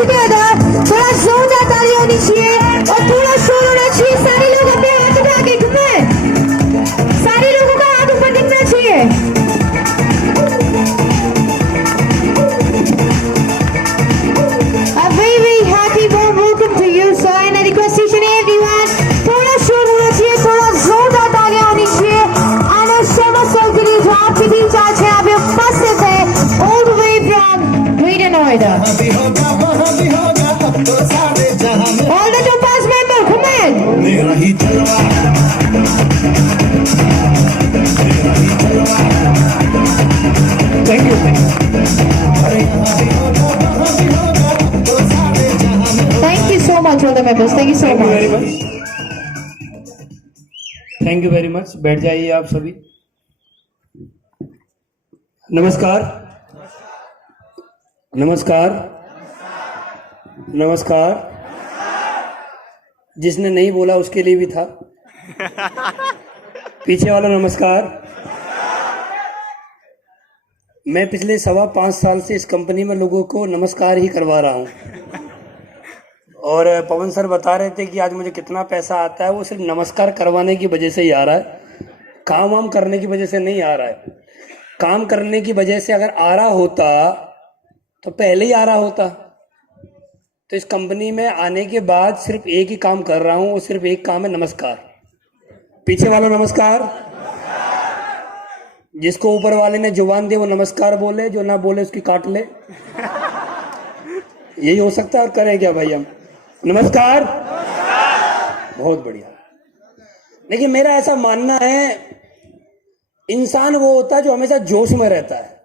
together. थोड़ा जोरदार ताली होनी चाहिए और थोड़ा शोर होना चाहिए. सारे लोग अपने हाथ उठा के घूमे. सारे लोगों का हाथ ऊपर दिखना चाहिए. A very very happy warm welcome to you, sir. And I request each and everyone, थोड़ा शोर होना चाहिए, थोड़ा जोरदार तालियां होनी चाहिए. And a Shema sir के लिए जो आपके तीन चार छह आप उपस्थित है, all the way from Greater Noida. All the Topaz members, come in. Thank you. Thank you so much, all the members. Thank you so Thank you very much. much. Thank you very much. बैठ जाइए आप सभी. नमस्कार. नमस्कार. नमस्कार. जिसने नहीं बोला उसके लिए भी था. पीछे वाला नमस्कार. मैं पिछले 5.25 साल से इस कंपनी में लोगों को नमस्कार ही करवा रहा हूँ. और पवन सर बता रहे थे कि आज मुझे कितना पैसा आता है, वो सिर्फ नमस्कार करवाने की वजह से ही आ रहा है. काम वाम करने की वजह से नहीं आ रहा है. काम करने की वजह से अगर आ रहा होता तो पहले ही आ रहा होता. तो इस कंपनी में आने के बाद सिर्फ एक ही काम कर रहा हूँ, वो सिर्फ एक काम है, नमस्कार. पीछे वाला नमस्कार. जिसको ऊपर वाले ने जुबान दी वो नमस्कार बोले, जो ना बोले उसकी काट ले. यही हो सकता है. और करें क्या भाई हम? नमस्कार. बहुत बढ़िया. देखिए, मेरा ऐसा मानना है, इंसान वो होता है जो हमेशा जोश में रहता है.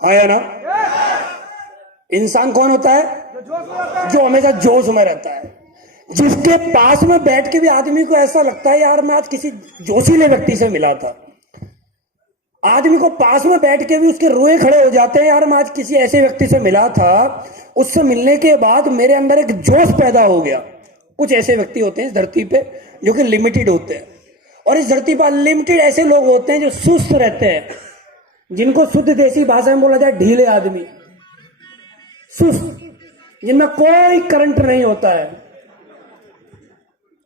हाँ या ना? इंसान कौन होता है? जो हमेशा जोश में रहता है. जिसके पास में बैठ के भी आदमी को ऐसा लगता है, यार मैं आज किसी जोशीले व्यक्ति से मिला था. आदमी को पास में बैठ के भी उसके रोए खड़े हो जाते हैं, यार मैं आज किसी ऐसे व्यक्ति से मिला था, उससे मिलने के बाद मेरे अंदर एक जोश पैदा हो गया. कुछ ऐसे व्यक्ति होते हैं इस धरती पे जो कि लिमिटेड होते हैं. और इस धरती पर अनलिमिटेड ऐसे लोग होते हैं जो सुस्त रहते हैं, जिनको शुद्ध देसी भाषा में बोला जाए ढीले आदमी. सुस्त, जिनमें कोई करंट नहीं होता है,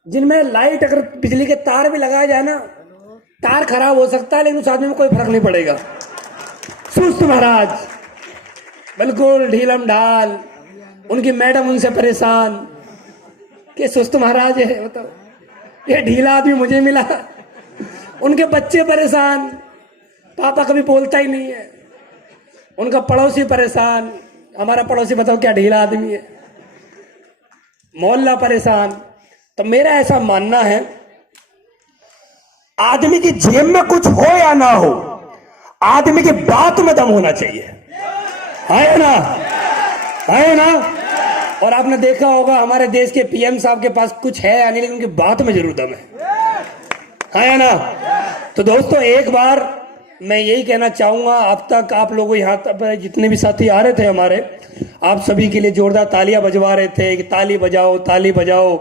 जिनमें लाइट अगर बिजली के तार भी लगाया जाए ना, तार खराब हो सकता है लेकिन उस आदमी में कोई फर्क नहीं पड़ेगा. सुस्त महाराज, बिल्कुल ढीलम ढाल. उनकी मैडम उनसे परेशान कि सुस्त महाराज है, मतलब ये ढीला आदमी मुझे मिला. उनके बच्चे परेशान, पापा कभी बोलता ही नहीं है. उनका पड़ोसी परेशान, हमारा पड़ोसी बताओ क्या ढीला आदमी है. मोहल्ला परेशान. तो मेरा ऐसा मानना है, आदमी की जेब में कुछ हो या ना हो, आदमी की बात में दम होना चाहिए. है ना? है ना? और आपने देखा होगा हमारे देश के पीएम साहब के पास कुछ है या नहीं, लेकिन उनकी बात में जरूर दम है ना? तो दोस्तों, एक बार मैं यही कहना चाहूंगा, अब तक आप लोगों यहाँ तक जितने भी साथी आ रहे थे हमारे, आप सभी के लिए जोरदार तालियां बजवा रहे थे कि ताली बजाओ, ताली बजाओ.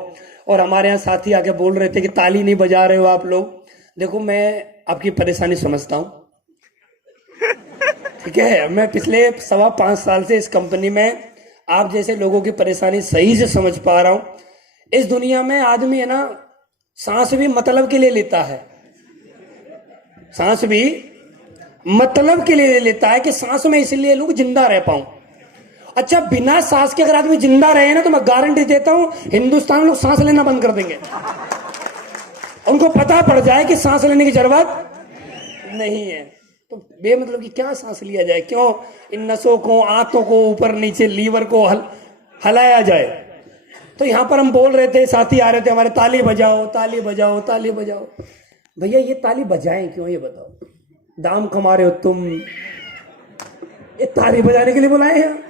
और हमारे यहाँ साथी आके बोल रहे थे कि ताली नहीं बजा रहे हो आप लोग. देखो, मैं आपकी परेशानी समझता हूं, ठीक है. मैं पिछले 5.25 साल से इस कंपनी में आप जैसे लोगों की परेशानी सही से समझ पा रहा हूं. इस दुनिया में आदमी है ना, सांस भी मतलब के लिए लेता है. सांस भी मतलब के लिए लेता है कि सांस में इसलिए लोग जिंदा रह पाऊं. अच्छा, बिना सांस के अगर आदमी जिंदा रहे ना, तो मैं गारंटी देता हूं हिंदुस्तान में लोग सांस लेना बंद कर देंगे. उनको पता पड़ जाए कि सांस लेने की जरूरत नहीं है. तो बेमतलब की क्या सांस लिया जाए? क्यों इन नसों को, आंतों को ऊपर नीचे, लीवर को हलाया जाए? तो यहां पर हम बोल रहे थे, साथी आ रहे थे हमारे, ताली बजाओ, ताली बजाओ, ताली बजाओ. भैया, ये ताली बजाएं क्यों, ये बताओ? दाम कमा रहे हो तुम, ये ताली बजाने के लिए बुलाए हैं?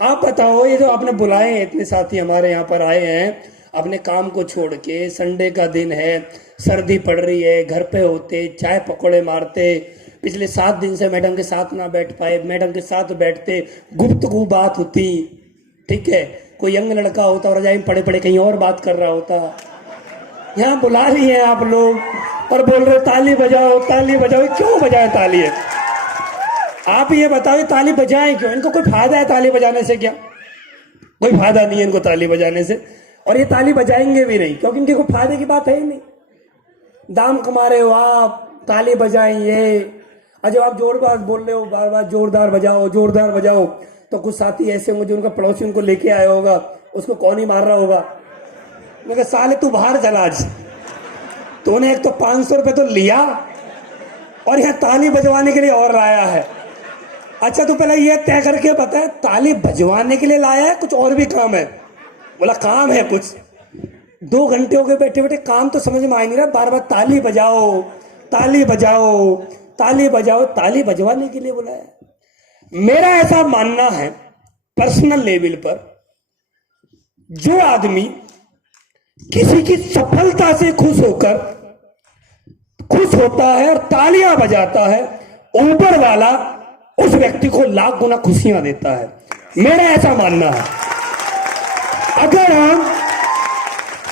आप बताओ. ये जो आपने बुलाए हैं, इतने साथी हमारे यहाँ पर आए हैं अपने काम को छोड़ के, संडे का दिन है, सर्दी पड़ रही है, घर पे होते, चाय पकौड़े मारते, पिछले 7 दिन से मैडम के साथ ना बैठ पाए, मैडम के साथ बैठते, गुफ्तगू बात होती, ठीक है. कोई यंग लड़का होता और रजाई में पड़े पड़े कहीं और बात कर रहा होता. यहाँ बुला रही हैं आप लोग और बोल रहे ताली बजाओ, ताली बजाओ. क्यों बजाए ताली है? आप ये बताओ ताली बजाएं क्यों? इनको कोई फायदा है ताली बजाने से क्या? कोई फायदा नहीं है इनको ताली बजाने से, और ये ताली बजाएंगे भी नहीं क्योंकि इनके कोई फायदे की बात है ही नहीं। दाम कमा रहे हो आप, ताली बजाएंगे। और जब आप जोरदार बोल रहे हो बार बार जोरदार बजाओ जोरदार बजाओ, तो कुछ साथी ऐसे होंगे जो उनका पड़ोसी उनको लेके आया होगा, उसको कौन ही मार रहा होगा। मैं कहा साले तू बाहर चला आज, तूने एक तो 500 रुपये तो लिया और यहाँ ताली बजवाने के लिए और लाया है। अच्छा तू पहले ये तय करके बता, ताली बजवाने के लिए लाया है कुछ और भी काम है? बोला काम है कुछ। 2 घंटे हो गए बैठे बैठे, काम तो समझ में आ नहीं रहा, बार बार ताली बजाओ ताली बजाओ ताली बजाओ, ताली बजवाने के लिए बुलाया। मेरा ऐसा मानना है पर्सनल लेवल पर, जो आदमी किसी की सफलता से खुश होता है और तालियां बजाता है, ऊपर वाला उस व्यक्ति को लाख गुना खुशियां देता है। मेरा ऐसा मानना है। अगर हम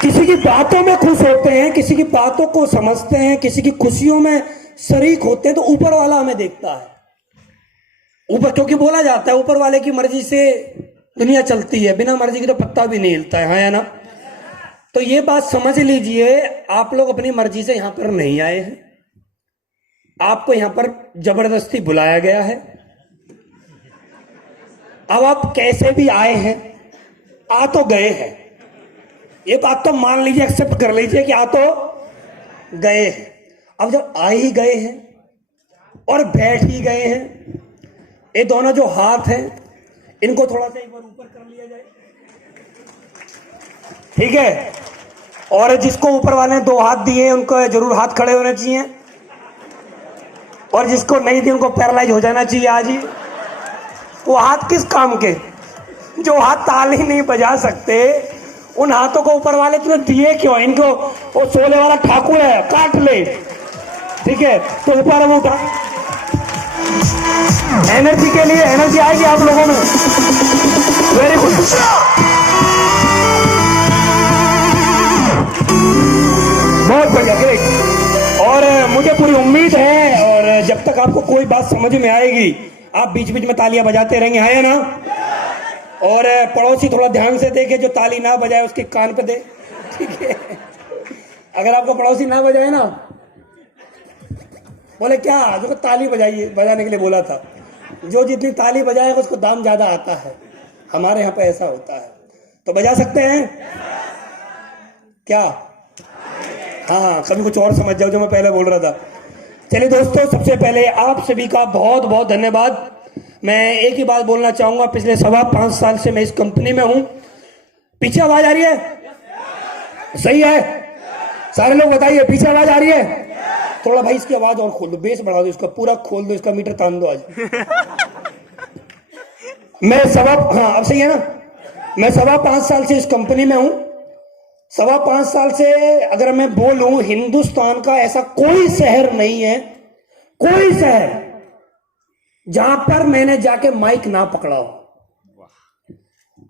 किसी की बातों में खुश होते हैं, किसी की बातों को समझते हैं, किसी की खुशियों में शरीक होते हैं, तो ऊपर वाला हमें देखता है। ऊपर, क्योंकि बोला जाता है ऊपर वाले की मर्जी से दुनिया चलती है, बिना मर्जी की तो पत्ता भी नहीं हिलता है, हाँ या ना? तो ये बात समझ लीजिए, आप लोग अपनी मर्जी से यहां पर नहीं आए हैं, आपको यहां पर जबरदस्ती बुलाया गया है। अब आप कैसे भी आए हैं, आ तो गए हैं, ये बात तो मान लीजिए, एक्सेप्ट कर लीजिए कि आ तो गए हैं। अब जब आ ही गए हैं और बैठ ही गए हैं, ये दोनों जो हाथ हैं इनको थोड़ा सा एक बार ऊपर कर लिया जाए, ठीक है? और जिसको ऊपर वाले ने 2 हाथ दिए उनको जरूर हाथ खड़े होने चाहिए, और जिसको नहीं दिए उनको पैरालाइज हो जाना चाहिए आज ही। वो हाथ किस काम के? जो हाथ ताली नहीं बजा सकते, उन हाथों को ऊपर वाले तुमने दिए क्यों? इनको वो सोले वाला ठाकुर है, काट ले, ठीक है? तो ऊपर वो उठा, एनर्जी के लिए एनर्जी आएगी आप लोगों में। वेरी गुड, बहुत बढ़िया, ग्रेट। और मुझे पूरी उम्मीद है, और जब तक आपको कोई बात समझ में आएगी आप बीच बीच में तालियां बजाते रहेंगे, है ना? और पड़ोसी थोड़ा ध्यान से देखे, जो ताली ना बजाए उसके कान पे दे, ठीक है? अगर आपको पड़ोसी ना बजाए ना, बोले क्या जो ताली बजाइए, बजाने के लिए बोला था, जो जितनी ताली बजाएगा उसको दाम ज्यादा आता है। हमारे यहाँ पे ऐसा होता है, तो बजा सकते हैं क्या? हाँ, कभी कुछ और समझ जाओ जो मैं पहले बोल रहा था। चलिए दोस्तों, सबसे पहले आप सभी का बहुत बहुत धन्यवाद। मैं एक ही बात बोलना चाहूंगा, पिछले 5.25 साल से मैं इस कंपनी में हूं। पीछे आवाज आ रही है? सही है? सारे लोग बताइए, पीछे आवाज आ रही है? थोड़ा भाई इसकी आवाज और खोल दो, बेस बढ़ा दो, इसका पूरा खोल दो, इसका मीटर तान दो आज। मैं हाँ अब सही है ना? मैं 5.25 साल से इस कंपनी में हूं। 5.25 साल से अगर मैं बोलूं, हिंदुस्तान का ऐसा कोई शहर नहीं है, कोई शहर जहां पर मैंने जाके माइक ना पकड़ा हो।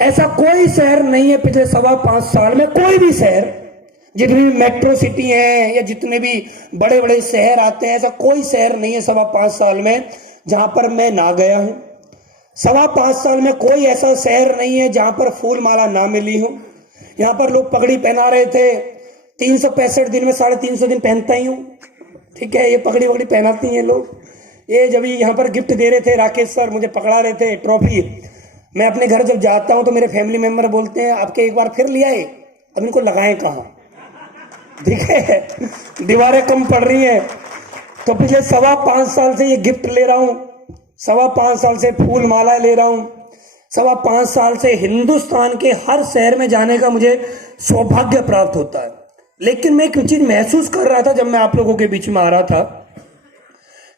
ऐसा कोई शहर नहीं है पिछले 5.25 साल में, कोई भी शहर, जितनी भी मेट्रो सिटी है या जितने भी बड़े बड़े शहर आते हैं, ऐसा कोई शहर नहीं है 5.25 साल में जहां पर मैं ना गया हूं। 5.25 साल में कोई ऐसा शहर नहीं है जहां पर फूल माला ना मिली हो। यहाँ पर लोग पगड़ी पहना रहे थे, 365 दिन में 350 दिन पहनता ही हूँ, ठीक है? ये पगड़ी वगड़ी पहनाती हैं लोग। ये जब यहाँ पर गिफ्ट दे रहे थे, राकेश सर मुझे पकड़ा रहे थे ट्रॉफी, मैं अपने घर जब जाता हूँ तो मेरे फैमिली मेंबर बोलते हैं आपके एक बार फिर लिया है, अब इनको लगाएं कहाँ, ठीक है? दीवारें कम पड़ रही हैं। तो पिछले 5.25 साल से ये गिफ्ट ले रहा हूँ, 5.25 साल से फूल माला ले रहा हूँ, 5.25 साल से हिंदुस्तान के हर शहर में जाने का मुझे सौभाग्य प्राप्त होता है। लेकिन मैं एक चीज महसूस कर रहा था जब मैं आप लोगों के बीच में आ रहा था,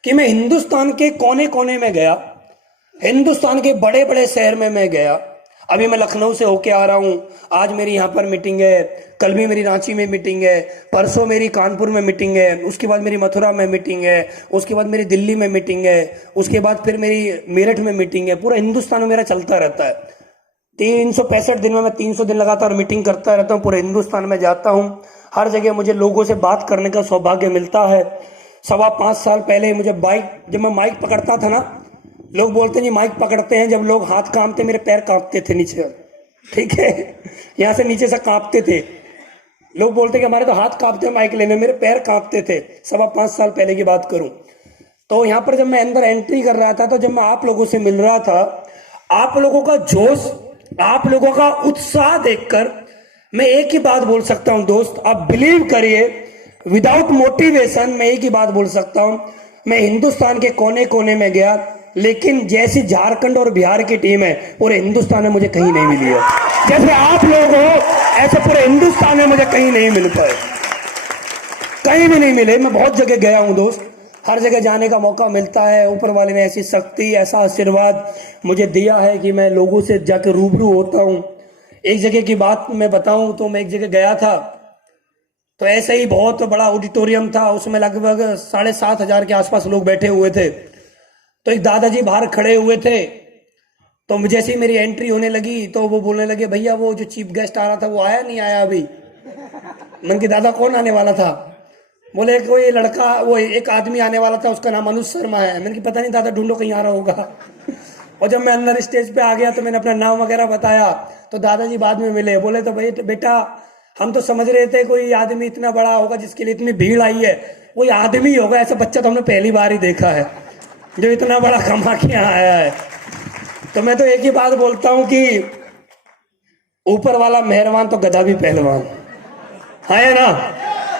कि मैं हिंदुस्तान के कोने कोने में गया, हिंदुस्तान के बड़े बड़े शहर में मैं गया। अभी मैं लखनऊ से होके आ रहा हूँ, आज मेरी यहाँ पर मीटिंग है, कल भी मेरी रांची में मीटिंग है, परसों मेरी कानपुर में मीटिंग है, उसके बाद मेरी मथुरा में मीटिंग है, उसके बाद मेरी दिल्ली में मीटिंग है, उसके बाद फिर मेरी मेरठ में मीटिंग है। पूरा हिंदुस्तान में मेरा चलता रहता है। 365 दिन में मैं 300 दिन लगातार मीटिंग करता रहता हूँ, पूरे हिंदुस्तान में जाता हूँ। हर जगह मुझे लोगों से बात करने का सौभाग्य मिलता है। 5.25 साल पहले मुझे जब मैं माइक पकड़ता था ना, लोग बोलते हैं जी माइक पकड़ते हैं, जब लोग हाथ कांपते मेरे पैर कांपते थे नीचे, ठीक है, यहाँ से नीचे से कांपते थे। लोग बोलते कि हमारे तो हाथ कांपते हैं माइक लेने, मेरे पैर कांपते थे। 5.25 साल पहले की बात करूं तो यहाँ पर जब मैं अंदर एंट्री कर रहा था, तो जब मैं आप लोगों से मिल रहा था, आप लोगों का जोश, आप लोगों का उत्साह देखकर मैं एक ही बात बोल सकता हूं दोस्त, आप बिलीव करिए, विदाउट मोटिवेशन मैं एक ही बात बोल सकता हूं, मैं हिंदुस्तान के कोने कोने में गया, लेकिन जैसी झारखंड और बिहार की टीम है पूरे हिंदुस्तान में मुझे कहीं नहीं मिली है। जैसे आप लोग हो ऐसे पूरे हिंदुस्तान में मुझे कहीं नहीं मिल पाए, कहीं भी नहीं मिले। मैं बहुत जगह गया हूं दोस्त, हर जगह जाने का मौका मिलता है। ऊपर वाले ने ऐसी शक्ति, ऐसा आशीर्वाद मुझे दिया है कि मैं लोगों से जाकर रूबरू होता हूं। एक जगह की बात मैं बताऊं तो मैं एक जगह गया था, तो ऐसे ही बहुत बड़ा ऑडिटोरियम था, उसमें लगभग 7,500 के आसपास लोग बैठे हुए थे। तो एक दादाजी बाहर खड़े हुए थे, तो जैसे ही मेरी एंट्री होने लगी तो वो बोलने लगे, भैया वो जो चीफ गेस्ट आ रहा था वो आया नहीं आया अभी। मैंने कहा दादा कौन आने वाला था? बोले कोई लड़का, वो एक आदमी आने वाला था, उसका नाम अनुज शर्मा है। मैंने कहा पता नहीं दादा, ढूंढो कहीं आ रहा होगा। और जब मैं अंदर स्टेज पे आ गया तो मैंने अपना नाम वगैरह बताया, तो दादाजी बाद में मिले, बोले तो भाई बेटा हम तो समझ रहे थे कोई आदमी इतना बड़ा होगा जिसके लिए इतनी भीड़ आई है, कोई आदमी होगा, ऐसा बच्चा तो हमने पहली बार ही देखा है जो इतना बड़ा कमा के यहाँ आया है। तो मैं तो एक ही बात बोलता हूं कि ऊपर वाला मेहरबान तो गधा भी पहलवान है ना।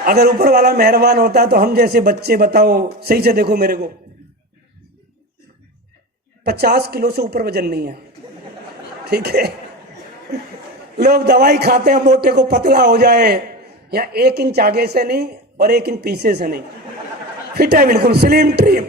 अगर ऊपर वाला मेहरबान होता तो हम जैसे बच्चे, बताओ सही से देखो मेरे को, 50 किलो से ऊपर वजन नहीं है, ठीक है। लोग दवाई खाते हैं मोटे को पतला हो जाए, या 1 इंच आगे से नहीं और 1 इंच पीछे से नहीं, फिट है बिल्कुल, स्लिम ट्रिम।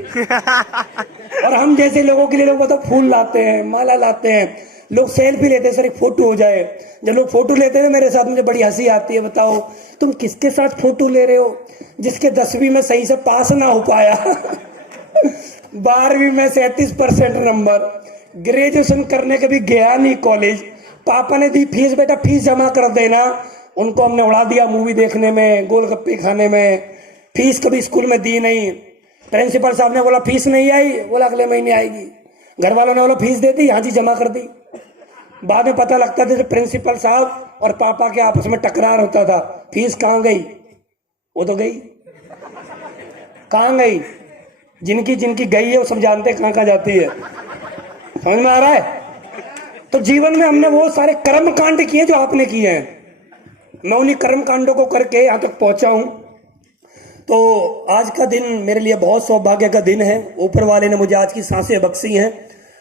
और हम जैसे लोगों के लिए लोग बताओ फूल लाते हैं, माला लाते हैं, लोग सेल्फी लेते हैं, सर एक फोटो हो जाए। जब लोग फोटो लेते हैं मेरे साथ, मुझे बड़ी हंसी आती है, बताओ तुम किसके साथ फोटो ले रहे हो? जिसके 10वीं में सही से पास ना हो पाया 12वीं में 37% नंबर, ग्रेजुएशन करने कभी गया नहीं कॉलेज, पापा ने दी फीस, बेटा फीस जमा कर देना, उनको हमने उड़ा दिया मूवी देखने में, गोलगप्पे खाने में, फीस कभी स्कूल में दी नहीं। प्रिंसिपल साहब ने बोला फीस नहीं आई, बोला अगले महीने आएगी। घर वालों ने बोला फीस दे दी, हाँ जी जमा कर दी। बाद में पता लगता था प्रिंसिपल साहब और पापा के आपस में टकरार होता था, फीस कहाँ गई? वो तो गई, कहाँ गई? जिनकी जिनकी गई है वो सब जानते कहाँ कहाँ जाती है, समझ में आ रहा है? तो जीवन में हमने वो सारे कर्म कांड किए जो आपने किए हैं, मैं उन्हीं कर्म कांडों को करके यहाँ तक पहुंचा हूं। तो आज का दिन मेरे लिए बहुत सौभाग्य का दिन है। ऊपर वाले ने मुझे आज की सांसें बख्शी हैं,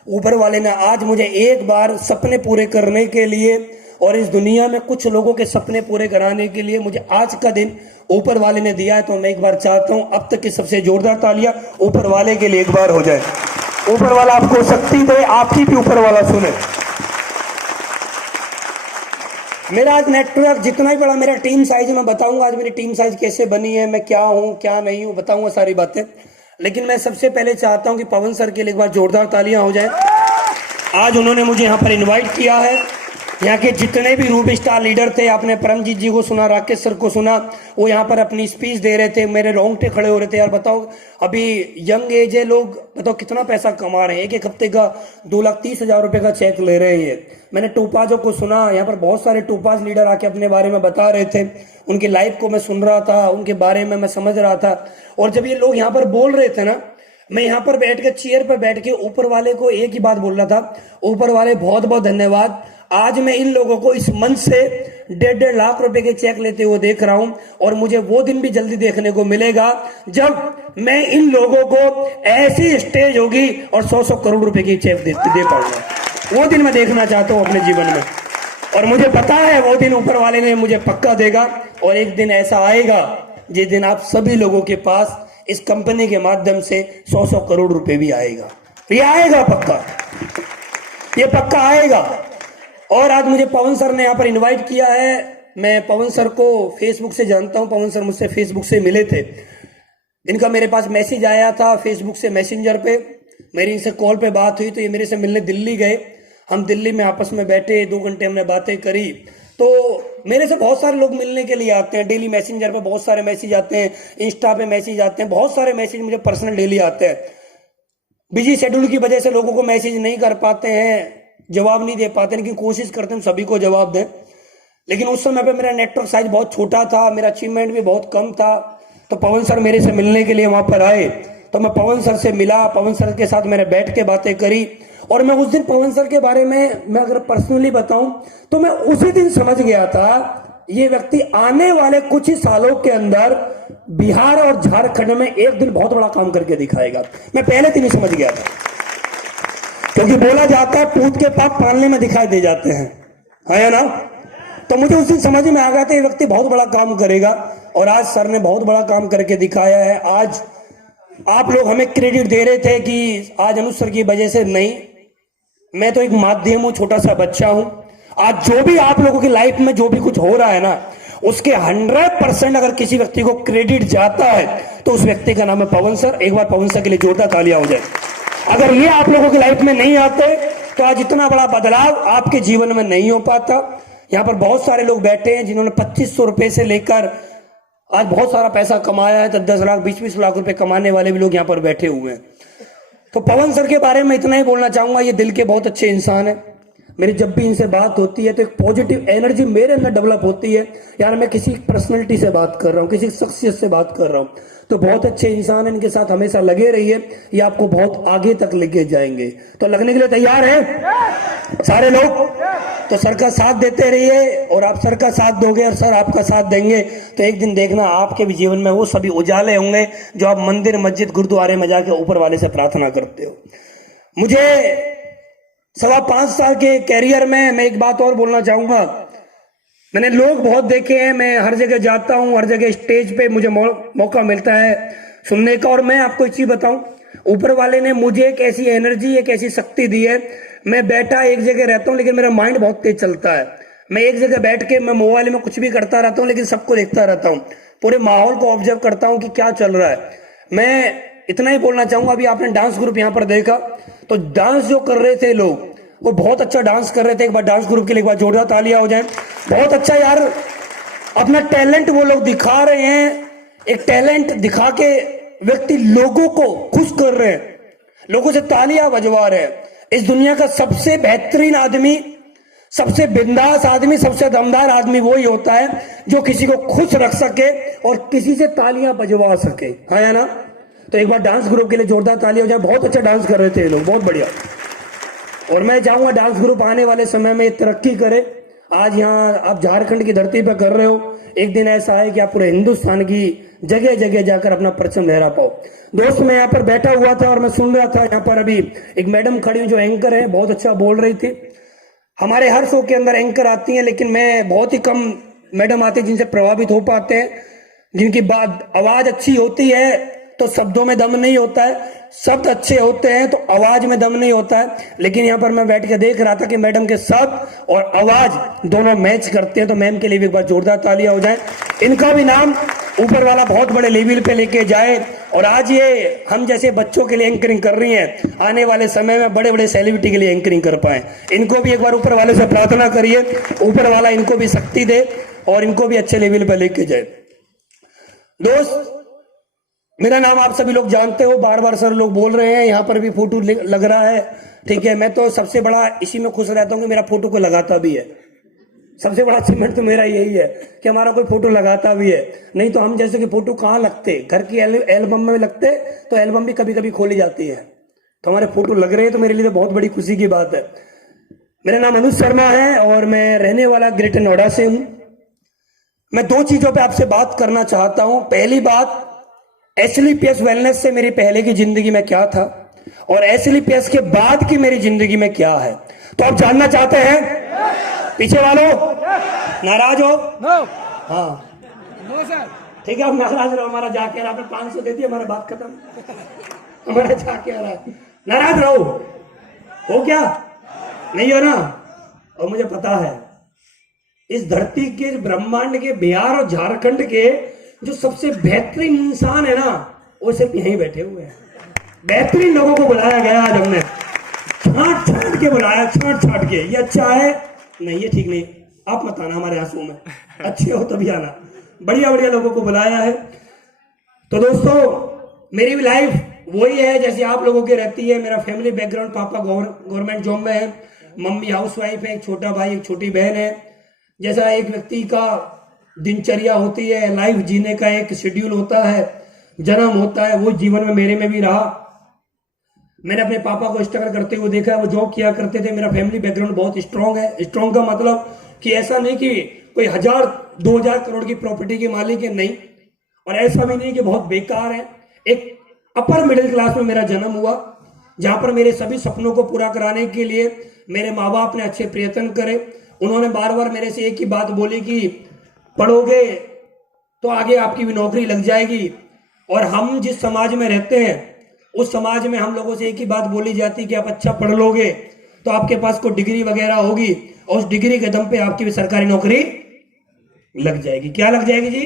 ऊपर वाले ने आज मुझे एक बार सपने पूरे करने के लिए और इस दुनिया में कुछ लोगों के सपने पूरे कराने के लिए मुझे आज का दिन ऊपर वाले ने दिया है। तो मैं एक बार चाहता हूं अब तक की सबसे जोरदार तालियां ऊपर वाले के लिए एक बार हो जाए। ऊपर वाला आपको शक्ति दे, आपकी भी ऊपर वाला सुने। मेरा आज नेटवर्क जितना ही बड़ा, मेरा टीम साइज मैं बताऊंगा आज मेरी टीम साइज कैसे बनी है, मैं क्या हूं क्या नहीं हूं, बताऊंगा सारी बातें। लेकिन मैं सबसे पहले चाहता हूं कि पवन सर के लिए एक बार जोरदार तालियां हो जाए। आज उन्होंने मुझे यहाँ पर इनवाइट किया है। यहाँ के जितने भी रूप स्टार लीडर थे, आपने परमजीत जी को सुना, राकेश सर को सुना, वो यहाँ पर अपनी स्पीच दे रहे थे, मेरे रोंगटे खड़े हो रहे थे। यार बताओ अभी यंग एज है, लोग बताओ कितना पैसा कमा रहे हैं, एक हफ्ते का 2,30,000 रुपए का चेक ले रहे हैं। मैंने टूपाजों को सुना, यहाँ पर बहुत सारे टूपाज लीडर आके अपने बारे में बता रहे थे, उनकी लाइफ को मैं सुन रहा था, उनके बारे में मैं समझ रहा था। और जब ये लोग यहाँ पर बोल रहे थे ना, मैं यहाँ पर बैठ के चेयर पर बैठ के ऊपर वाले को एक ही बात बोल रहा था, ऊपर वाले बहुत बहुत धन्यवाद। आज मैं इन लोगों को इस मंच से 1.5 लाख रुपए के चेक लेते हुए देख रहा हूं, और मुझे वो दिन भी जल्दी देखने को मिलेगा जब मैं इन लोगों को ऐसी स्टेज होगी और 100-100 करोड़ रुपए की चेक दे पाऊंगा। वो दिन मैं देखना चाहता हूं अपने जीवन में, और मुझे पता है वो दिन ऊपर वाले ने मुझे पक्का देगा। और एक दिन ऐसा आएगा जिस दिन आप सभी लोगों के पास इस कंपनी के माध्यम से 100-100 करोड़ रुपए भी आएगा। ये आएगा पक्का, ये पक्का आएगा। और आज मुझे पवन सर ने यहाँ पर इनवाइट किया है। मैं पवन सर को फेसबुक से जानता हूँ, पवन सर मुझसे फेसबुक से मिले थे, इनका मेरे पास मैसेज आया था फेसबुक से मैसेंजर पे, मेरी इनसे कॉल पे बात हुई, तो ये मेरे से मिलने दिल्ली गए। हम दिल्ली में आपस में बैठे, 2 घंटे हमने बातें करी। तो मेरे से बहुत सारे लोग मिलने के लिए आते हैं, डेली मैसेंजर पे बहुत सारे मैसेज आते हैं, इंस्टा पे मैसेज आते हैं, बहुत सारे मैसेज मुझे पर्सनल डेली आते हैं। बिजी शेड्यूल की वजह से लोगों को मैसेज नहीं कर पाते हैं, जवाब नहीं दे पाते, लेकिन कोशिश करते हैं सभी को जवाब दें। लेकिन उस समय पे मेरा नेटवर्क साइज बहुत छोटा था, मेरा अचीवमेंट भी बहुत कम था। तो पवन सर मेरे से मिलने के लिए वहां पर आए, तो मैं पवन सर से मिला, पवन सर के साथ मैंने बैठ के बातें करी। और मैं उस दिन पवन सर के बारे में मैं अगर पर्सनली बताऊं तो मैं उसी दिन समझ गया था ये व्यक्ति आने वाले कुछ ही सालों के अंदर बिहार और झारखंड में एक दिन बहुत बड़ा काम करके दिखाएगा। मैं पहले दिन ही समझ गया था, क्योंकि बोला जाता है पूत के पाप पालने में दिखाई दे जाते हैं, है ना। तो मुझे उस दिन समझ में आ गया था ये व्यक्ति बहुत बड़ा काम करेगा, और आज सर ने बहुत बड़ा काम करके दिखाया है। आज आप लोग हमें क्रेडिट दे रहे थे कि आज अनुज सर की वजह से, नहीं, मैं तो एक माध्यम हूं, छोटा सा बच्चा हूं। आज जो भी आप लोगों की लाइफ में जो भी कुछ हो रहा है ना, उसके 100% अगर किसी व्यक्ति को क्रेडिट जाता है तो उस व्यक्ति का नाम है पवन सर। एक बार पवन सर के लिए जोरदार तालियां हो जाए। अगर ये आप लोगों की लाइफ में नहीं आते तो आज इतना बड़ा बदलाव आपके जीवन में नहीं हो पाता। यहां पर बहुत सारे लोग बैठे हैं जिन्होंने 2500 रुपए से लेकर आज बहुत सारा पैसा कमाया है, 10-10 लाख 20-20 लाख रुपए कमाने वाले भी लोग यहां पर बैठे हुए हैं। तो पवन सर के बारे में इतना ही बोलना चाहूंगा, ये दिल के बहुत अच्छे इंसान है। मेरी जब भी इनसे बात होती है तो एक पॉजिटिव एनर्जी मेरे अंदर डेवलप होती है, यार मैं किसी पर्सनैलिटी से बात कर रहा हूँ, किसी शख्सियत से बात कर रहा हूँ। तो बहुत अच्छे इंसान है, इनके साथ हमेशा लगे रहिए, ये आपको बहुत आगे तक लेके जाएंगे। तो लगने के लिए तैयार हैं सारे लोग? तो सर का साथ देते रहिए, और आप सर का साथ दोगे और सर आपका साथ देंगे तो एक दिन देखना आपके भी जीवन में वो सभी उजाले होंगे जो आप मंदिर मस्जिद गुरुद्वारे में जाके ऊपर वाले से प्रार्थना करते हो। मुझे 5.25 साल के कैरियर में मैं एक बात और बोलना चाहूंगा। मैंने लोग बहुत देखे हैं, मैं हर जगह जाता हूं, हर जगह स्टेज पे मुझे मौका मिलता है सुनने का। और मैं आपको एक चीज बताऊं, ऊपर वाले ने मुझे एक ऐसी एनर्जी, एक ऐसी शक्ति दी है। मैं बैठा एक जगह रहता हूं लेकिन मेरा माइंड बहुत तेज चलता है। मैं एक जगह बैठ के मैं मोबाइल में कुछ भी करता रहता हूं, लेकिन सबको देखता रहता हूं, पूरे माहौल को ऑब्जर्व करता हूं कि क्या चल रहा है। मैं इतना ही बोलना चाहूंगा, अभी आपने डांस ग्रुप यहां पर देखा, तो डांस जो कर रहे थे लोग वो बहुत अच्छा डांस कर रहे थे। एक बार डांस ग्रुप के लिए एक बार जोरदार तालियां हो जाए। बहुत अच्छा यार, अपना टैलेंट वो लोग दिखा रहे हैं। एक टैलेंट दिखा के व्यक्ति लोगों को खुश कर रहे हैं, लोगों से तालियां बजवा रहे हैं। इस दुनिया का सबसे बेहतरीन आदमी, सबसे बिंदास आदमी, सबसे दमदार आदमी वही होता है जो किसी को खुश रख सके और किसी से तालियां बजवा सके, है ना। तो एक बार डांस ग्रुप के लिए जोरदार तालियां हो जाए। बहुत अच्छा डांस कर रहे थे ये लोग, बहुत बढ़िया। और मैं चाहूंगा डांस ग्रुप आने वाले समय में तरक्की करे। आज यहाँ आप झारखंड की धरती पर कर रहे हो, एक दिन ऐसा है कि आप पूरे हिंदुस्तान की जगह जगह जाकर अपना परचम लहरा पाओ। दोस्त, मैं यहाँ पर बैठा हुआ था और मैं सुन रहा था, यहाँ पर अभी एक मैडम खड़ी हुई जो एंकर है, बहुत अच्छा बोल रही थी। हमारे हर शो के अंदर एंकर आती हैं, लेकिन मैं बहुत ही कम मैडम आती जिनसे प्रभावित हो पाते हैं, जिनकी बात आवाज अच्छी होती है तो शब्दों में दम नहीं होता है, शब्द अच्छे होते हैं तो आवाज में दम नहीं होता है। लेकिन यहाँ पर मैं बैठ के देख रहा था कि मैडम के शब्द और आवाज दोनों मैच करते हैं। तो मैम के लिए भी एक बार जोरदार तालियां हो जाए। इनका भी नाम ऊपर वाला बहुत बड़े लेवल पे लेके जाए। और आज ये हम जैसे बच्चों के लिए एंकरिंग कर रही हैं, आने वाले समय में बड़े बड़े सेलिब्रिटी के लिए एंकरिंग कर पाए। इनको भी एक बार ऊपर वाले से प्रार्थना करिए, ऊपर वाला इनको भी शक्ति दे और इनको भी अच्छे लेवल पे लेके जाए। दोस्त, मेरा नाम आप सभी लोग जानते हो, बार बार सर लोग बोल रहे हैं, यहाँ पर भी फोटो लग रहा है, ठीक है। मैं तो सबसे बड़ा इसी में खुश रहता हूँ कि मेरा फोटो को लगाता भी है। सबसे बड़ा अचीवमेंट तो मेरा यही है कि हमारा कोई फोटो लगाता भी है। नहीं तो हम जैसे कि फोटो कहाँ लगते, घर की एल्बम में लगते तो एल्बम भी कभी कभी खोली जाती है। तो हमारे फोटो लग रहे हैं तो मेरे लिए तो बहुत बड़ी खुशी की बात है। मेरा नाम अनुज शर्मा है और मैं रहने वाला ग्रेटर नोएडा से हूँ। मैं 2 चीजों पे आपसे बात करना चाहता हूँ। पहली बात, एसएलपीएस वेलनेस से मेरी पहले की जिंदगी में क्या था और एसएलपीएस के बाद की मेरी जिंदगी में क्या है। तो आप जानना चाहते हैं? पीछे वालों नाराज हो? हाँ ठीक है, आप नाराज रहो, हमारा जाके आपने 500 दे दिया, हमारा बात खत्म, हमारा जाके आ रहा है। नाराज रहो, हो क्या? नहीं हो ना? और मुझे पता है इस धरती के, ब्रह्मांड के, बिहार और झारखंड के जो सबसे बेहतरीन इंसान है ना, वो सिर्फ यहीं बैठे हुए हैं। बेहतरीन लोगों को बुलाया गया आज हमने, छांट छांट के बुलाया, छांट छांट के। ये अच्छा है? नहीं, ये ठीक नहीं, आप मत आना हमारे आंसू में, अच्छे हो तभी आना। बढ़िया बढ़िया लोगों को बुलाया है। तो दोस्तों, मेरी भी लाइफ वही है जैसे आप लोगों की रहती है। मेरा फैमिली बैकग्राउंड, पापा गवर्नमेंट जॉब में है, मम्मी हाउसवाइफ है, एक छोटा भाई एक छोटी बहन है। जैसा एक व्यक्ति का दिनचर्या होती है, लाइफ जीने का एक शेड्यूल होता है, जन्म होता है, वो जीवन में मेरे में भी रहा। मैंने अपने पापा को स्ट्रगल करते हुए देखा, वो जॉब किया करते थे। मेरा फैमिली बैकग्राउंड बहुत स्ट्रांग है। स्ट्रांग का मतलब कि ऐसा नहीं कि कोई 1000-2000 करोड़ की प्रॉपर्टी के मालिक है, नहीं, और ऐसा भी नहीं कि बहुत बेकार है। एक अपर मिडिल क्लास में मेरा जन्म हुआ, जहां पर मेरे सभी सपनों को पूरा कराने के लिए मेरे माँ बाप ने अच्छे प्रयत्न करे। उन्होंने बार बार मेरे से एक ही बात बोली कि पढ़ोगे तो आगे आपकी भी नौकरी लग जाएगी। और हम जिस समाज में रहते हैं उस समाज में हम लोगों से एक ही बात बोली जाती कि आप अच्छा पढ़ लोगे तो आपके पास कोई डिग्री वगैरह होगी और उस डिग्री के दम पे आपकी भी सरकारी नौकरी लग जाएगी। क्या लग जाएगी जी?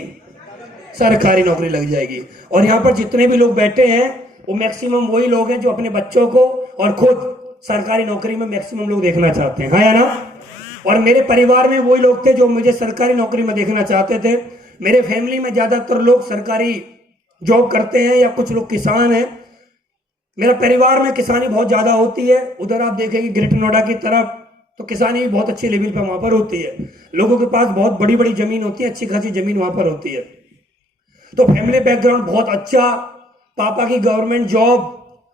सरकारी नौकरी लग जाएगी। और यहाँ पर जितने भी लोग बैठे हैं वो मैक्सिमम वही लोग हैं जो अपने बच्चों को और खुद सरकारी नौकरी में मैक्सिमम लोग देखना चाहते हैं, हाँ या ना? और मेरे परिवार में वही लोग थे जो मुझे सरकारी नौकरी में देखना चाहते थे। मेरे फैमिली में ज्यादातर लोग सरकारी जॉब करते हैं या कुछ लोग किसान हैं। मेरा परिवार में किसानी बहुत ज्यादा होती है। उधर आप देखेंगे ग्रेटर नोएडा की तरफ तो किसानी भी बहुत अच्छी लेवल पर वहां पर होती है। लोगों के पास बहुत बड़ी बड़ी जमीन होती है, अच्छी खासी जमीन वहां पर होती है। तो फैमिली बैकग्राउंड बहुत अच्छा, पापा की गवर्नमेंट जॉब,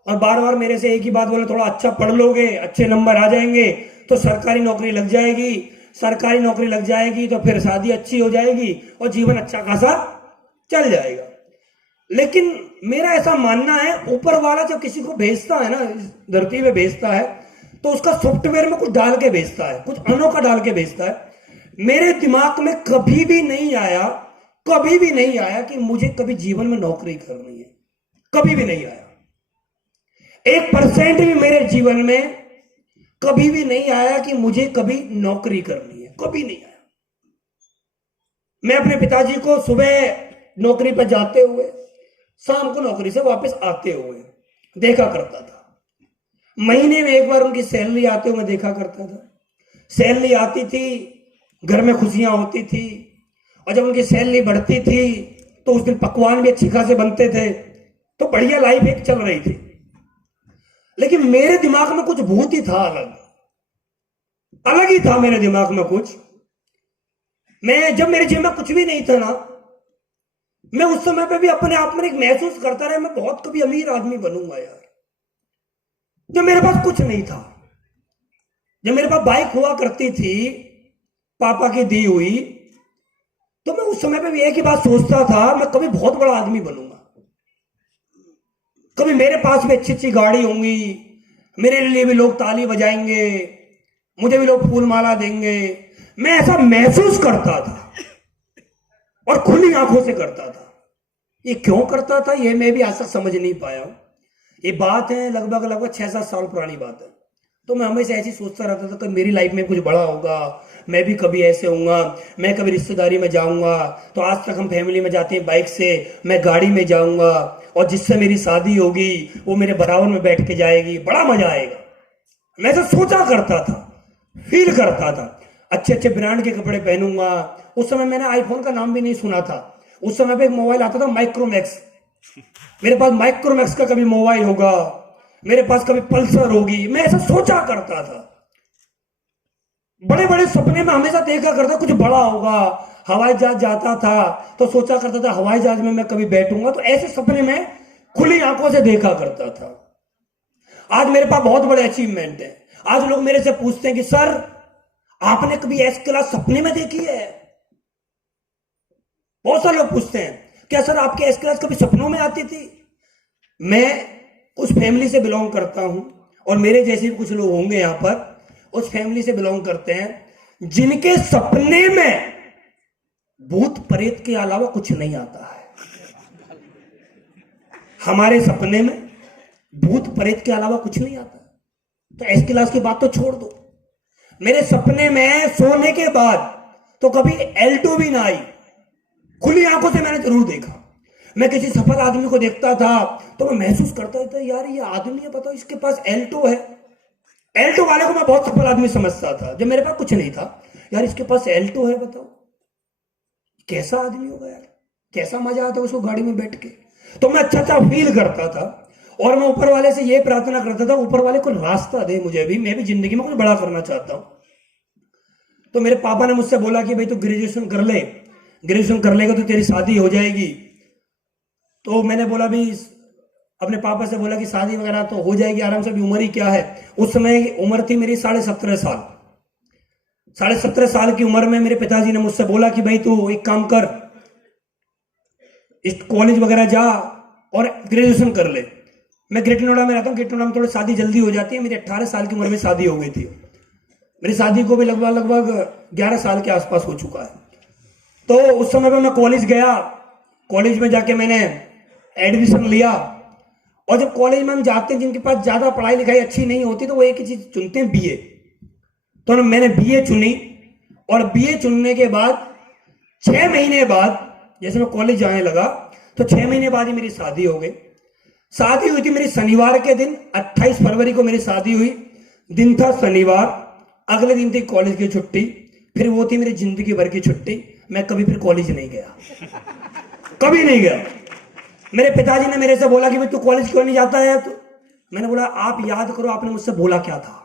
और बार बार मेरे से एक ही बात बोले, थोड़ा अच्छा पढ़ लोगे, अच्छे नंबर आ जाएंगे तो सरकारी नौकरी लग जाएगी। सरकारी नौकरी लग जाएगी तो फिर शादी अच्छी हो जाएगी और जीवन अच्छा खासा चल जाएगा। लेकिन मेरा ऐसा मानना है, ऊपर वाला जब किसी को भेजता है ना, इस धरती पे भेजता है, तो उसका सॉफ्टवेयर में कुछ डाल के भेजता है, कुछ अनोखा डाल के भेजता है। मेरे दिमाग में कभी भी नहीं आया कि मुझे कभी जीवन में नौकरी करनी है, कभी भी नहीं आया। 1% भी मेरे जीवन में कभी भी नहीं आया कि मुझे कभी नौकरी करनी है, कभी नहीं आया। मैं अपने पिताजी को सुबह नौकरी पर जाते हुए, शाम को नौकरी से वापस आते हुए देखा करता था। महीने में एक बार उनकी सैलरी आते हुए देखा करता था। सैलरी आती थी, घर में खुशियां होती थी, और जब उनकी सैलरी बढ़ती थी तो उस दिन पकवान भी अच्छी खासे बनते थे, तो बढ़िया लाइफ एक चल रही थी। लेकिन मेरे दिमाग में कुछ भूत ही था, अलग ही था मेरे दिमाग में कुछ। जब मेरे जेब में कुछ भी नहीं था ना, मैं उस समय पे भी अपने आप में एक महसूस करता रहा, मैं बहुत कभी अमीर आदमी बनूंगा यार। जब मेरे पास कुछ नहीं था, जब मेरे पास बाइक हुआ करती थी पापा की दी हुई, तो मैं उस समय पे भी एक ही बात सोचता था, मैं कभी बहुत बड़ा आदमी बनूंगा, कभी मेरे पास भी अच्छी अच्छी गाड़ी होंगी, मेरे लिए भी लोग ताली बजाएंगे, मुझे भी लोग फूल माला देंगे। मैं ऐसा महसूस करता था और खुली आंखों से करता था। ये क्यों करता था ये मैं भी आज तक समझ नहीं पाया हूं। ये बात है लगभग 6-7 साल पुरानी बात है। तो मैं हमेशा ऐसी सोचता रहता था कि मेरी लाइफ में कुछ बड़ा होगा, मैं भी कभी ऐसे होऊंगा, मैं कभी रिश्तेदारी में जाऊंगा तो आज तक हम फैमिली में जाते हैं बाइक से, मैं गाड़ी में जाऊंगा, और जिससे मेरी शादी होगी वो मेरे बराबर में बैठ के जाएगी, बड़ा मजा आएगा। मैं ऐसा सोचा करता था, फील करता था। अच्छे अच्छे ब्रांड के कपड़े पहनूंगा। उस समय मैंने आईफोन का नाम भी नहीं सुना था। उस समय पे एक मोबाइल आता था माइक्रोमैक्स, मेरे पास माइक्रोमैक्स का कभी मोबाइल होगा, मेरे पास कभी पल्सर होगी। मैं ऐसा सोचा करता था, बड़े बड़े सपने में हमेशा देखा करता कुछ बड़ा होगा। हवाई जहाज जाता था तो सोचा करता था हवाई जहाज में मैं कभी बैठूंगा, तो ऐसे सपने में खुली आंखों से देखा करता था। आज मेरे पास बहुत बड़े अचीवमेंट है। आज लोग मेरे से पूछते हैं कि सर आपने कभी ऐसी क्लास सपने में देखी है? बहुत सारे लोग पूछते हैं क्या सर आपके एस क्लास कभी सपनों में आती थी? मैं उस फैमिली से बिलोंग करता हूं, और मेरे जैसे भी कुछ लोग होंगे यहां पर, उस फैमिली से बिलोंग करते हैं जिनके सपने में भूत प्रेत के अलावा कुछ नहीं आता है। हमारे सपने में भूत प्रेत के अलावा कुछ नहीं आता। तो एस क्लास की बात तो छोड़ दो, मेरे सपने में सोने के बाद तो कभी L2 भी ना आई। खुली आंखों से मैंने जरूर देखा। मैं किसी सफल आदमी को देखता था तो मैं महसूस करता था यार ये आदमी है, बताओ इसके पास L2 है। L2 वाले को मैं बहुत सफल आदमी समझता था जब मेरे पास कुछ नहीं था। यार इसके पास L2 है, बताओ कैसा आदमी होगा यार, कैसा मजा आता है उसको गाड़ी में बैठ के। तो मैं अच्छा फील करता था। और मैं ऊपर वाले से ये प्रार्थना करता था, ऊपर वाले को रास्ता दे मुझे भी, मैं भी जिंदगी में कुछ बड़ा करना चाहता हूं। तो मेरे पापा ने मुझसे बोला कि भाई तू ग्रेजुएशन कर ले, ग्रेजुएशन कर लेगा तो तेरी शादी हो जाएगी। तो मैंने बोला भी, अपने पापा से बोला कि शादी वगैरह तो हो जाएगी आराम से, भी उम्र ही क्या है। उस समय उम्र थी मेरी 17.5 साल। 17.5 साल की उम्र में मेरे पिताजी ने मुझसे बोला कि भाई तू एक काम कर, इस कॉलेज वगैरह जा और ग्रेजुएशन कर ले। मैं ग्रेटर नोएडा में रहता हूँ, ग्रेटर नोएडा में थोड़ी शादी जल्दी हो जाती है। मेरी 18 साल की उम्र में शादी हो गई थी। मेरी शादी को भी लगभग 11 साल के आसपास हो चुका है। तो उस समय पर मैं कॉलेज गया, कॉलेज में जाके मैंने एडमिशन लिया। और जब कॉलेज में हम जाते हैं, जिनके पास ज्यादा पढ़ाई लिखाई अच्छी नहीं होती, तो वो एक ही चीज चुनते हैं, बीए। तो मैंने बीए चुनी, और बीए चुनने के बाद 6 महीने बाद जैसे मैं कॉलेज जाने लगा, तो 6 महीने बाद ही मेरी शादी हो गई। शादी हुई थी मेरी शनिवार के दिन, 28 फरवरी को मेरी शादी हुई। दिन था शनिवार, अगले दिन थी कॉलेज की छुट्टी, फिर वो थी मेरी जिंदगी भर की छुट्टी। मैं कभी फिर कॉलेज नहीं गया, कभी नहीं गया। मेरे पिताजी ने मेरे से बोला कि भाई तू कॉलेज क्यों नहीं जाता है? तो मैंने बोला आप याद करो, आपने मुझसे बोला क्या था?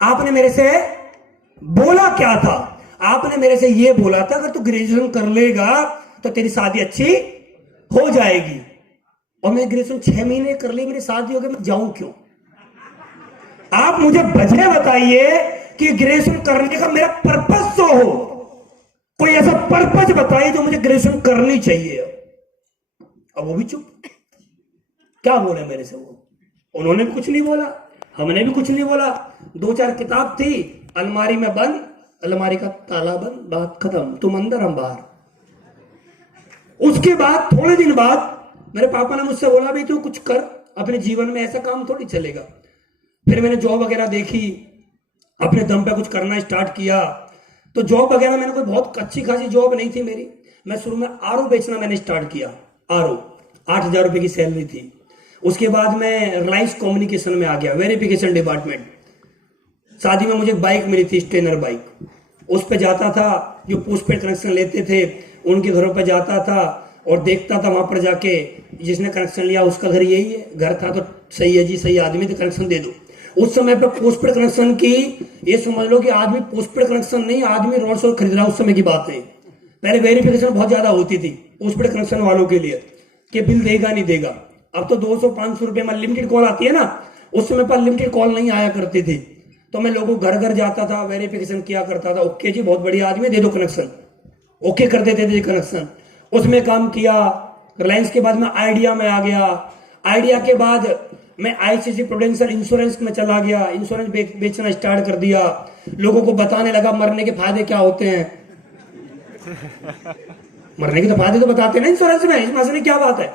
आपने मेरे से बोला क्या था? आपने मेरे से ये बोला था अगर तू ग्रेजुएशन कर लेगा तो तेरी शादी अच्छी हो जाएगी। और मैं ग्रेजुएशन 6 महीने कर ली, मेरी शादी हो गई, मैं जाऊं क्यों? आप मुझे वजह बताइए कि ग्रेजुएशन करने का मेरा पर्पस तो हो, कोई ऐसा पर्पस बताइए जो मुझे ग्रेजुएशन करनी चाहिए। अब वो भी चुप, क्या बोले मेरे से वो? उन्होंने भी कुछ नहीं बोला, हमने भी कुछ नहीं बोला। 2-4 किताब थी अलमारी में बंद, अलमारी का ताला बंद, बात खत्म, तुम अंदर हम बाहर। उसके बाद थोड़े दिन बाद मेरे पापा ने मुझसे बोला भाई तू कुछ कर अपने जीवन में, ऐसा काम थोड़ी चलेगा। फिर मैंने जॉब वगैरह देखी, अपने दम पे कुछ करना स्टार्ट किया। तो जॉब वगैरह मैंने कोई बहुत अच्छी खासी जॉब नहीं थी मेरी। मैं शुरू में आरओ बेचना मैंने स्टार्ट किया, आरओ 8,000 रुपए की सैलरी थी। उसके बाद मैं रिलायंस कम्युनिकेशन में आ गया, वेरिफिकेशन डिपार्टमेंट। शादी में मुझे बाइक मिली थी, स्टेनर बाइक, उस पे जाता था। जो पोस्टपेड कनेक्शन लेते थे उनके घरों पे जाता था और देखता था वहां पर जाके, जिसने कनेक्शन लिया उसका घर यही है, घर था तो सही है जी, सही आदमी तो कनेक्शन दे दो। उस समय पे पोस्टपेड कनेक्शन की, ये समझ लो कि आदमी पोस्टपेड कनेक्शन नहीं, आदमी रोड से खरीद रहा, उस समय की बात नहीं। पहले वेरिफिकेशन बहुत ज्यादा होती थी पोस्टपेड कनेक्शन वालों के लिए कि बिल देगा नहीं देगा। अब तो 200-500 रुपए में लिमिटेड कॉल आती है ना, उस समय पर लिमिटेड कॉल नहीं आया करती थी। तो मैं लोगों घर घर जाता था, वेरिफिकेशन किया करता था। ओके जी बहुत बढ़िया आदमी, दे दो कनेक्शन, ओके कर देते थे कनेक्शन। उसमें काम किया। रिलायंस के बाद मैं आइडिया में आ गया। आइडिया के बाद मैं आईसीसी प्रूडेंशियल इंश्योरेंस में चला गया, इंश्योरेंस बेचना स्टार्ट कर दिया। लोगों को बताने लगा मरने के फायदे क्या होते हैं। मरने के तो फायदे तो बताते ना इंश्योरेंस में, इसमें असली क्या बात है?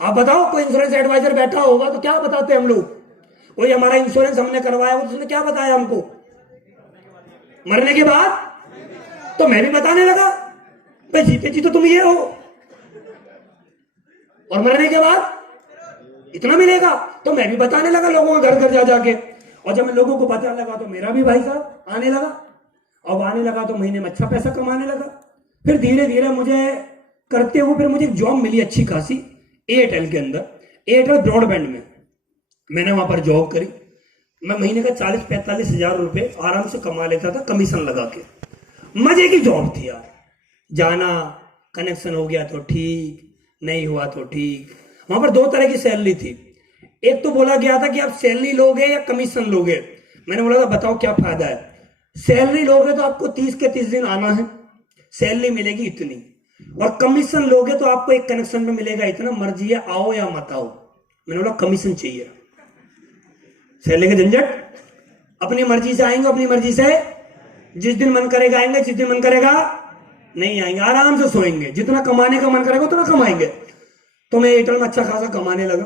आप बताओ, कोई इंश्योरेंस एडवाइजर बैठा होगा तो क्या बताते हैं हम लोग? कोई हमारा इंश्योरेंस हमने करवाया हो, उसने क्या बताया हमको मरने के बाद? तो मैं भी बताने लगा भाई जीते जी तो तुम ये हो, और मरने के बाद इतना मिलेगा। तो मैं भी बताने लगा लोगों को घर घर जा जाके। और जब मैं लोगों को बताने लगा तो मेरा भी भाई साहब आने लगा। अब आने लगा तो महीने में अच्छा पैसा कमाने लगा। फिर धीरे धीरे मुझे करते हुए फिर मुझे एक जॉब मिली अच्छी खासी एयरटेल के अंदर, एयरटेल ब्रॉडबैंड में। मैंने वहां पर जॉब करी। मैं महीने का 40-45 हजार रुपए आराम से कमा लेता था कमीशन लगा के। मजे की जॉब थी यार। जाना, कनेक्शन हो गया तो ठीक, नहीं हुआ तो ठीक। वहां पर 2 तरह की सैलरी थी। एक तो बोला गया था कि आप सैलरी लोगे या कमीशन लोगे। मैंने बोला था बताओ क्या फायदा है? सैलरी लोगे तो आपको 30 के 30 दिन आना है, सैलरी मिलेगी इतनी। और कमीशन लोगे तो आपको एक कनेक्शन में मिलेगा इतना, मर्जी है आओ या मत आओ। मैंने बोला कमीशन चाहिए। सैलरी का झंझट, अपनी मर्जी से आएंगे, अपनी मर्जी से जिस दिन मन करेगा आएंगे, जिस दिन मन करेगा नहीं आएंगे, आराम से सोएंगे। जितना कमाने का मन करेगा उतना कमाएंगे। तो मैं एयरटेल में अच्छा खासा कमाने लगा।